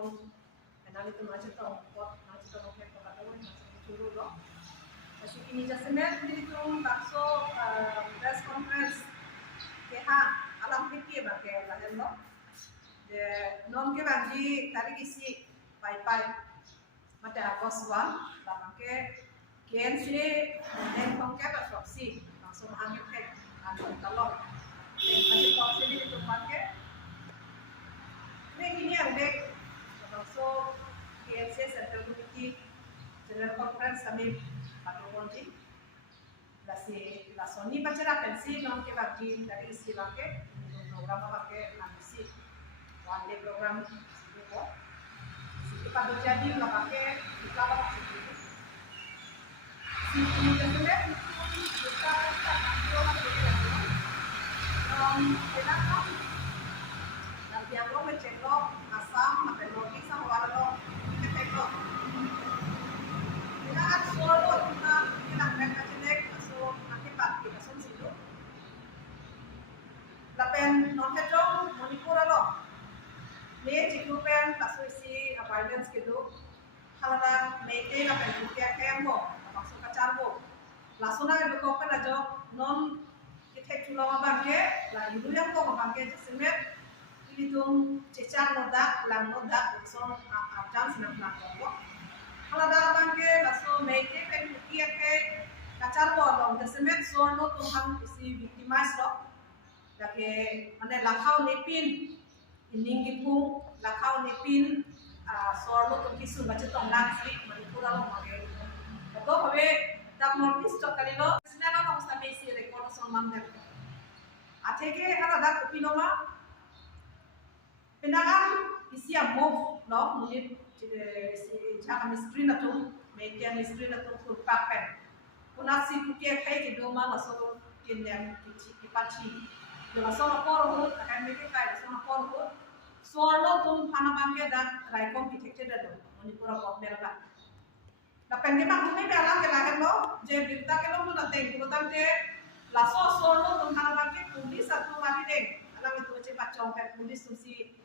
Pon kenal itu macam tu pot macam tu mungkin kata tu macam curu loh. Jadi ini jasmet itu bakso press conference keha alam fikir bagai lain loh. De non ke bagi tarik isi pai mata akoswan bangke kian sih dan kongkep asoksi langsung angin tek angin kalong masih kongsi itu pakai ini yang dek also KNC Central Committee General Conference kami pakai kunci la soni bacara pensi non ke bagi dari isi pakai program pakai nanti one day program itu kita berjadi lah pakai kita pakai ini sebenarnya kita kenapa nanti aku ngecek lo asam sampai lagi sama warlo ngecek lo kita kan solo kita mereka cek masuk akibat kita situ lapen non hejong monipura lo ne cikupen kasus isi violence gitu halala mete lapen bukia kembo maksud kacarbo lasuna itu kok kan aja non kita culo mabangke la ibu yang kok mabangke semet itu cecar noda lang noda so ajan senang lakon kalau dah bangke laso mete pen bukia ke kacarbo long semet sorno tuhan isi victimize lo dake mana lakau nepin ininggipu lakau nepin sorno tuh kisu baca tonglang sih manipura lo mage itu habe tak notice to kalilo senana no sampai si rekod sonman der ateke ala dak pinoma penagan isi move no mulit si jaka mistri na tu media mistri na tu papen punasi kuke kai ke do ma laso kinden kipachi do laso por ho akan meke kai laso por ho sorno tum phana bangke dak raikom protected do manipura kopmera la pendema hune be ala ke lahen lo je birta ke lo na te kutan te la sorno tum hana bangke pulis atu mari deng ala itu ce pachong pe pulis susi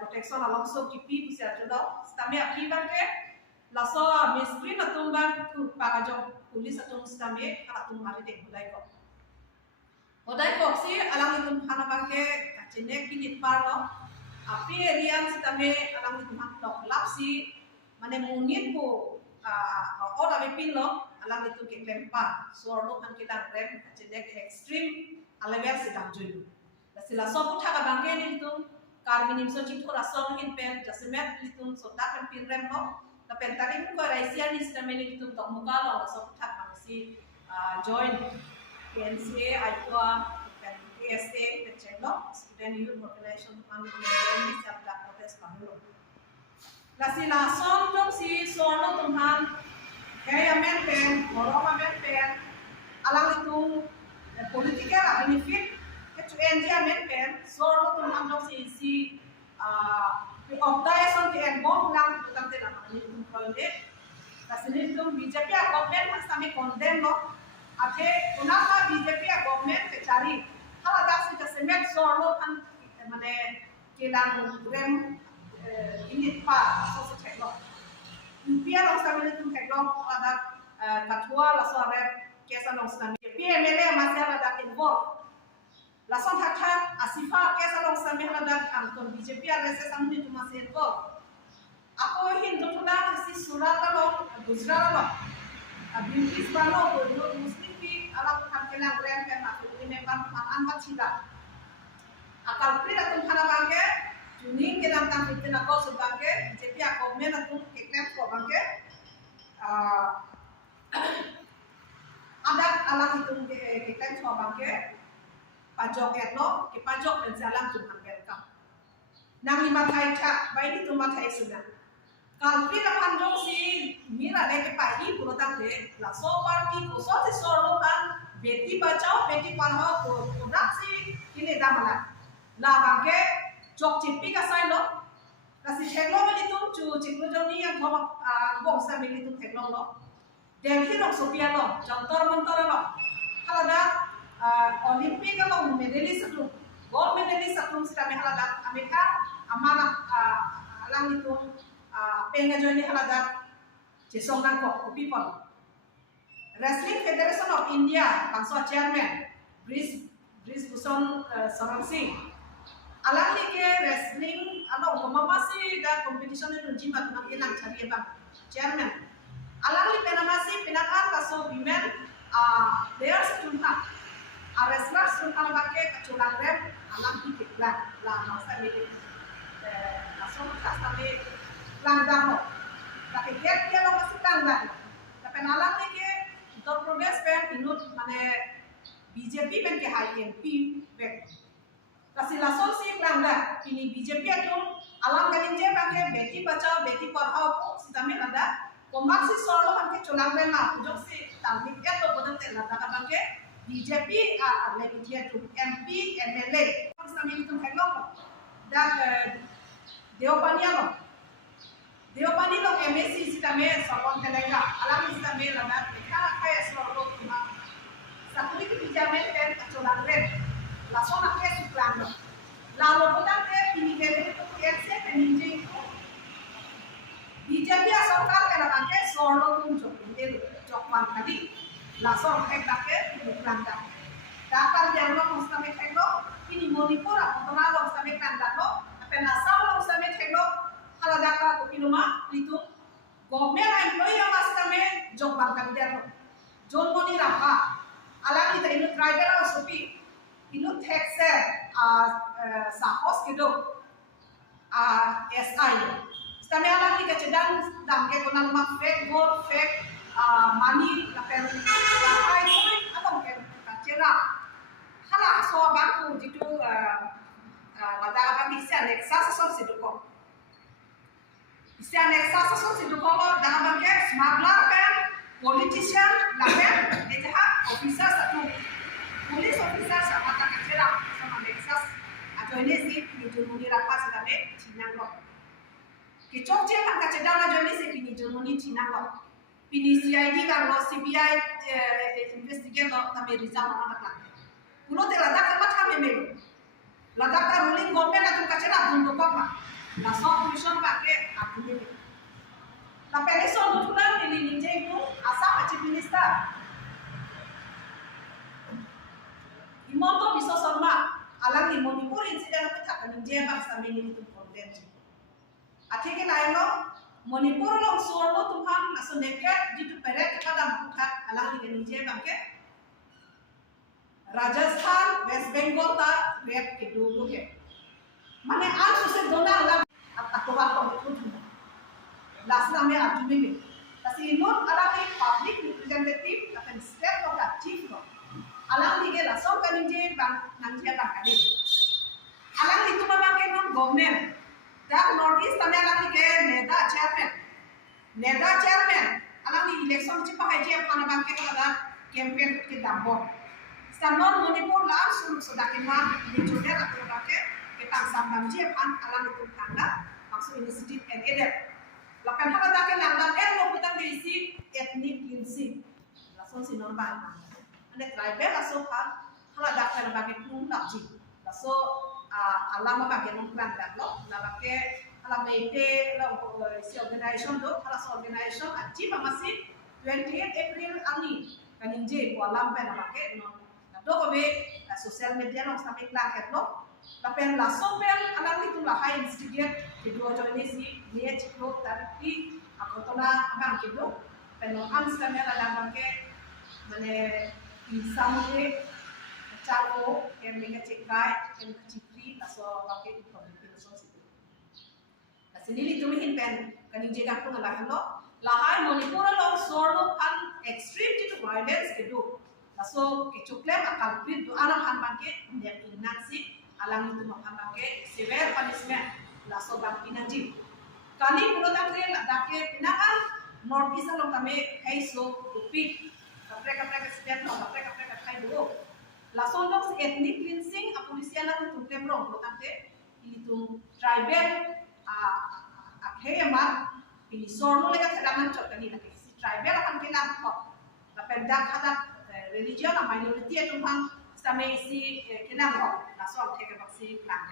protection along so kipi bisa jodo stame aki bangke la mystery na tum bang ku pagajo pulis atu stame ala tum mari deng hodai ko si ala itu hana bangke kacene kinit parlo api rian stame ala itu makno lapsi mane mungin po orang mepin lo alang itu ke lempa sorno kan kita rem cedek ekstrim alevel sedang jual. Sila sopu thaga bangke ni itu karminim so citu rason hin pen jasmet itu sotak kan pin rem lo. Tapi tadi ko raisian ni sistem ni itu tok muka lo sopu thaga masih join PNCA aitwa kan PSA kecelo student youth organization kami ni sabda protes pamulo. Sila son si sorno tumhan kaya men moroma men alang itu political benefit itu enja men sorno tumhan si opdaya son ke enbom lang tutang tela ni tumkolde kasini tum BJP government kami condemn lo ate unaka BJP government ke cari hala das ke semet sorno kan mane kilang rem ini pa so teknolog biar orang sambil itu teknolog ada katua langsung ada kesa orang sambil PMLA masih ada involved langsung hak asifa kesa orang sambil ada anton BJP ada sambil itu masih involved aku Hindu tu dah si surat lo Gujarat lo British balo Muslim pi alam kamkelang rem kan aku ini memang anbat sila akal prida tu khana bangke Juning ke dalam tang itu nak kau sebagai BJP aku mana tu keklep kau bangke ada alam itu keklep kau bangke pajok etno ke pajok penjalan tu hampir kam nang lima thai cak baik itu matai sudah kalau kita panjang si mira dek pai purutan dek la so party koso si solo kan beti bacao beti parhao produk si ini damala la bangke jok cipi ka sai lo kasi teknologi itu cu ciklu joni yang bawa bong sa mili itu teknologi lo delhi lo sopia lo jantor montor lo halada olimpik lo medali satu gold medali satu sita me halada amerika amana alang itu pengen join ni halada jesong nang ko people Wrestling Federation of India bangsa chairman Bris Bhushan Saran Singh alang ni ke wrestling ano mamasi da competition ni jima tunang ilang chari bang chairman alang ni penamasi pinakan kaso women players tunha wrestlers tunha bake kaculang rem alang ni tikla la masa ni kaso kasta ni langdang tapi dia lo masih langdang tapi alang ni ke Uttar Pradesh pen inut mane BJP pen ke high MP pen kasi lason si klangda ini BJP atum alam kalin je bangke beti bachao beti padhao ko sitame ada komaksi solo hanke cholang rema jok si tamik ya to bodan te lada ka bangke BJP lagi dia tu MP MLA sitame itu hello da Deopani lo MSc sitame sapon telega alam sitame lada ka kaya solo tuma sakuri ki bijamen pen cholang rem langsung pakai suplano. Lalu kita ini dari itu kerja peninjau itu. BJP asal kalau pakai solo tuh ini cokman tadi langsung pakai suplano. Dakar jangan mesti pakai ini Manipur atau mana mesti pakai apa nasab mesti pakai kalau Dakar kopi rumah itu government employee yang mesti pakai cokman tadi jangan. John Moni Rafa. Alam kita ini tribal atau sopi inu texer sahos gitu SI stame ala ni kecedang damke konan ma fake gold fake money lapen lapai atau mungkin kacera hala so banku jitu lada apa bisa nexa so siduko bisa nexa so siduko dah bangke smuggler pen politician lapen ejaha officer satu Police officer sama tak kecera sama Texas atau ini sih pinjul rapat sedang Cina lo. Kecok je kan kecera lah jadi sih pinjul Cina lo. Pini CID kan lo CBI investigate lo tapi result mana tak lagi. Pulau terlada kan macam memang. Lada kan ruling government atau kecera untuk apa? Langsung commission pakai apa ni? Tapi ini soal tulang ini ninja itu asal chief minister. Imoto bisa sama alang di Manipur insiden apa tak kan jebak sama ini itu problem. Akhirnya lain lo Manipur lo suara Tuhan langsung dekat jitu peret kepada bukan alang di jebak ke Rajasthan West Bengal ta rep ke dulu ke mana al susah dona alang atau apa itu last nama arjuni tapi non alang di public representative akan state lo chief lo alang dige la so kan je bang nanjia bang kali alang itu memang ke non government dak north east tane alang dige neda chairman alang di election ci pakai je pana bang ke kada campaign ke dambo stanon Manipur la suru sodakima di jode atau bake ke tang sambang je pan alang itu tanda maksud initiative and edit lakan hala dak langdang lo putang diisi ethnic cleansing langsung sinon bang ane tribal laso kan hala dakar bagi pun takji laso alam bagi nongkran daklo la bagi hala mete la si organization do hala so organization aji masih 28 April ani kaninje ko alam ben bagi no do ko be social media no sampai klaket lo tapi laso ben alam itu lah high instigate kedua join si dia ciklo tapi aku tona bang kedo peno ans kamera dan bagi mane Sampai caro yang mereka cekai yang kecipri asal pakai informasi sosial. Nah sendiri tu mungkin pen kan ini juga pun lah lo lahai Manipur lo sorno kan ekstrim itu violence gitu. Laso kecukle akal prit tu alam han pakai dia inasi alam itu makan pakai severe punishment. Laso bang pinanji. Kali pulau tak kira dake pinakan North East lo kami kaiso upik kapre setiap no kapre kai dulu langsung dong ethnic cleansing apolisian aku tuh kemrong lo tante itu tribal akhirnya ini sorno lega serangan cok tadi lagi si tribal akan kelam kok tapi dak ada religion atau minority itu bang sama isi kelam kok langsung ke vaksi kelam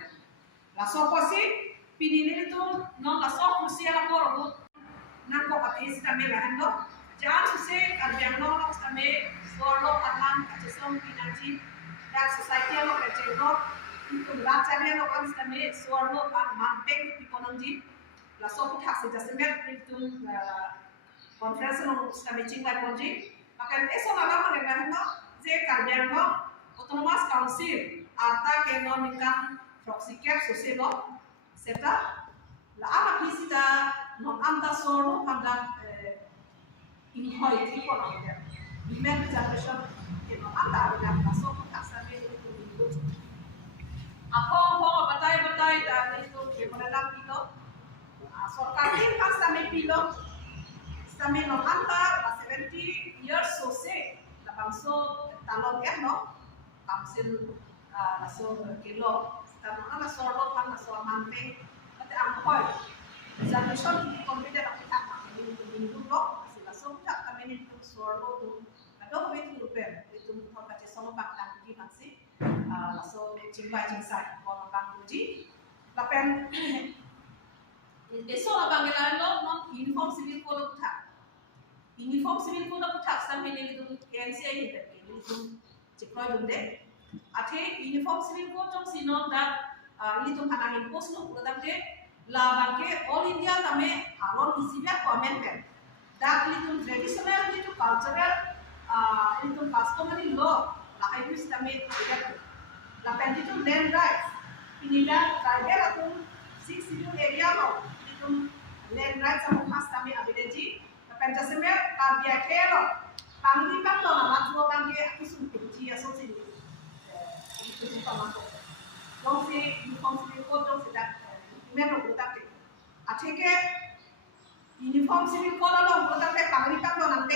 langsung pasti pilih itu non langsung kursi apa orang nako atis kami lahando jangan susah kerjaan lo kami solo kanan kacisom pinanci dan society lo kerjaan itu belajarnya lo kan kami solo kan manteng pikononji la sopu tak sejasemet itu conference lo kami cingkai konji maka eso lama mereka lahando je kerjaan lo autonomous council ata keno nikam proxy cap sosilo seta la ama kisita non anda solo anda in hoi tipo no ya imen generation que no anda ya paso casa de itu apa batai dan itu que menanam itu sorkar tin pas kami pilo kami no anda 70 years sose la bangso talon ya no council so kilo tama ana solo pan na so mante ate ang hoi generation di kompite na kita minggu lo sila so tak kami itu solo tu kado itu rupen itu muka kace sama bakang di maksi so cimbai kalau bang uji lapen eso la bangelan lo non uniform civil code tak uniform civil code tak sampai ni itu NCA itu cekloi dunde ate uniform civil code trong sinon da ini tuh hanahin post lo udah deh labang ke all India tame alon isibia comment kan da ini tuh traditional ini tuh cultural ini tuh customary law lah itu tame la pen itu land rights ini da tribal atau 6 civil area lo itu land rights sama mas tame abedeji la pen jasemer kabia kelo pangli kan lo na matuo bangke aku sumpah ji asosiasi itu sama tuh donc c'est uniforme civil code donc c'est même au contact à checker uniforme civil code alors au contact par exemple on a